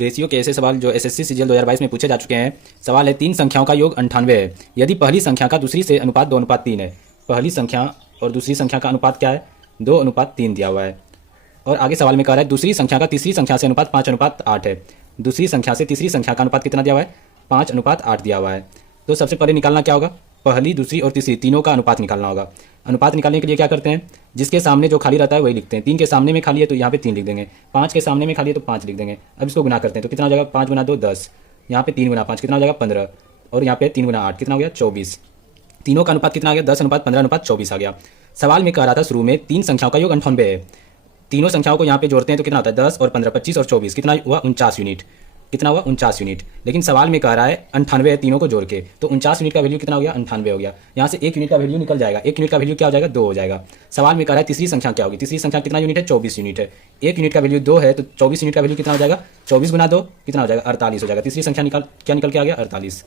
Ratio के ऐसे सवाल जो एसएससी सीजीएल 2022 में पूछे जा चुके हैं। सवाल है, तीन संख्याओं का योग 98 है। यदि पहली संख्या का दूसरी से अनुपात 2:3 है। पहली संख्या और दूसरी संख्या का अनुपात क्या है? 2:3 दिया हुआ है। और आगे सवाल में कह रहा है दूसरी संख्या का तीसरी संख्या से अनुपात 5:8 है। दूसरी संख्या से तीसरी संख्या का अनुपात कितना दिया हुआ है? 5:8 दिया हुआ है। तो सबसे पहले निकालना क्या होगा? पहली, दूसरी और तीसरी तीनों का अनुपात निकालना होगा। अनुपात निकालने के लिए क्या करते हैं? जिसके सामने जो खाली रहता है वही लिखते हैं। 3 के सामने में खाली है तो यहाँ पे 3 लिख देंगे। 5 के सामने में खाली है तो 5 लिख देंगे। अब इसको गुना करते हैं तो कितना हो जाएगा? 5 गुना 2 10, यहाँ पे 3 गुना 5 कितना हो जाएगा? 15, और यहाँ पे 3 गुना 8 कितना हो गया? 24। तीनों का अनुपात कितना आ गया? 10:15:24 आ गया। सवाल में कह रहा था शुरू में तीन संख्याओं का योग 98 है। तीनों संख्याओं को यहाँ पे जोड़ते हैं तो कितना होता है? 10 और 15, 25 और 24 कितना हुआ? 49 यूनिट। कितना हुआ? 49 यूनिट। लेकिन सवाल में कह रहा है 98 है तीनों को जोड़ के, तो 49 यूनिट का वैल्यू कितना हो गया? 98 हो गया। यहाँ से 1 यूनिट का वैल्यू निकल जाएगा। 1 यूनिट का वैल्यू क्या हो जाएगा? 2 हो जाएगा। सवाल में कह रहा है तीसरी संख्या क्या होगी? तीसरी संख्या कितना यूनिट है? 24 यूनिट है। 1 यूनिट का वैल्यू 2 है तो 24 यूनिट का वैल्यू कितना हो जाएगा? 24 गुना 2 कितना हो जाएगा? 48 हो जाएगा। तीसरी संख्या क्या निकल के आ गया? 48।